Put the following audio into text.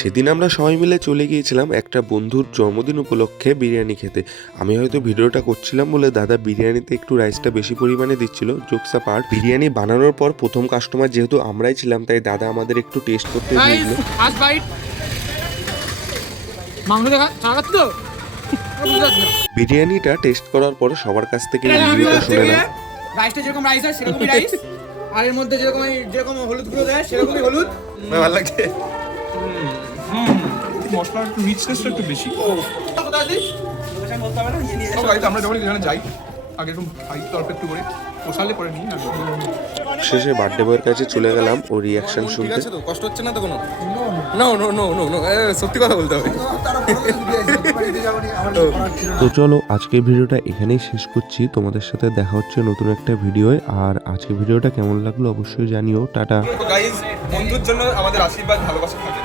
সেদিন আমরা সবাই মিলে চলে গিয়েছিলাম একটা বন্ধুর জন্মদিন উপলক্ষে বিরিয়ানি খেতে। আমি হয়তো ভিডিওটা করছিলাম বলে দাদা বিরিয়ানিতে একটু রাইসটা বেশি পরিমাণে দিচ্ছিল। জোকসা পার্ট, বিরিয়ানি বানানোর পর প্রথম কাস্টমার যেহেতু আমরাই ছিলাম, তাই দাদা আমাদের একটু টেস্ট করতে দিয়েছিল। বিরিয়ানিটা টেস্ট করার পর সবার কাছ থেকে রিভিউটা শুনে নাও। রাইসটা যেরকম রাইস হয় সেরকমই রাইস, আর এর মধ্যে যেরকম হলুদ গুঁড়ো দেয় সেরকমই হলুদ। ভালো লাগছে। মশলার একটু রিচনেসটা একটু বেশি। কোথায় আছিস? বলতে হবে না, নিয়ে নিয়ে এসো। আমরা যখন এখানে যাই আগে একটু খাই তরফ একটু করে পোষালে পরে নিই না। শেষে বার্থডে বয়ের কাছে চলে গেলাম ও রিয়াকশন শুনতে। কষ্ট হচ্ছে না তো কোনো? No no no no no, সত্যি কথা বলতে হবে। তো চলো আজকের ভিডিওটা এখানেই শেষ করছি। তোমাদের সাথে দেখা হচ্ছে নতুন একটা ভিডিওয়। আর আজকের ভিডিওটা কেমন লাগলো অবশ্যই জানিও। টাটা। গাইস, বন্ধুর জন্য আমাদের আশীর্বাদ ভালোবাসা থাকে।